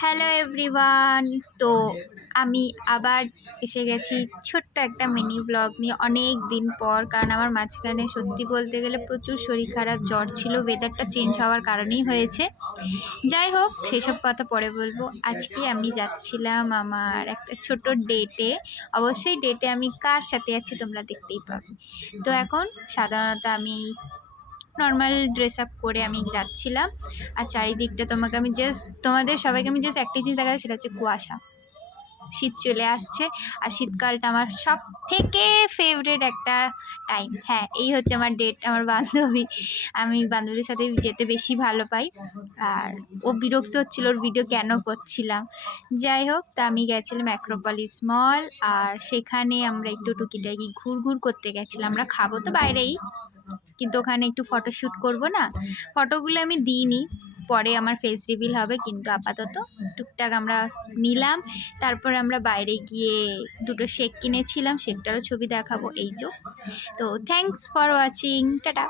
Hello everyone. তো আমি আবার এসে গেছি ছোট্ট একটা মিনি ব্লগ নিয়ে অনেক দিন পর, কারণ আমার মাঝখানে সত্যি বলতে গেলে প্রচুর শরীর খারাপ, জ্বর ছিল, ওয়েদারটা চেঞ্জ হওয়ার কারণেই হয়েছে। যাই হোক, সেসব কথা পরে বলবো। আজকে আমি যাচ্ছিলাম আমার একটা ছোট ডেটে। অবশ্যই ডেটে আমি কার সাথে আছি তোমরা দেখতেই পাবে। তো এখন সাধারণত আমি নর্মাল ড্রেস আপ করে আমি যাচ্ছিলাম, আর চারিদিকটা তোমাদের সবাইকে আমি জাস্ট একটাই জিনিস দেখা যায়, সেটা হচ্ছে কুয়াশা। শীত চলে আসছে, আর শীতকালটা আমার সব থেকে ফেভারিট একটা টাইম। হ্যাঁ, এই হচ্ছে আমার ডেট, আমার বান্ধবী। আমি বান্ধবীদের সাথে যেতে বেশি ভালো পাই। আর ও বিরক্ত হচ্ছিল ওর ভিডিও কেন করছিলাম। যাই হোক, তা আমি গেছিলাম অ্যাক্রোপলিস মল, আর সেখানে আমরা একটু টুকিটাকি ঘুরঘুর করতে গেছিলাম। আমরা খাবো তো বাইরেই, কিন্তু ওখানে একটু ফটোশ্যুট করব না। ফটোগুলো আমি দিইনি, পরে আমার ফেস রিভিল হবে, কিন্তু আপাতত টুকটাক আমরা নিলাম। তারপর আমরা বাইরে গিয়ে দুটো শেক কিনেছিলাম, শেকটারও ছবি দেখাবো। এই যে। তো থ্যাঙ্কস ফর ওয়াচিং, টাটা।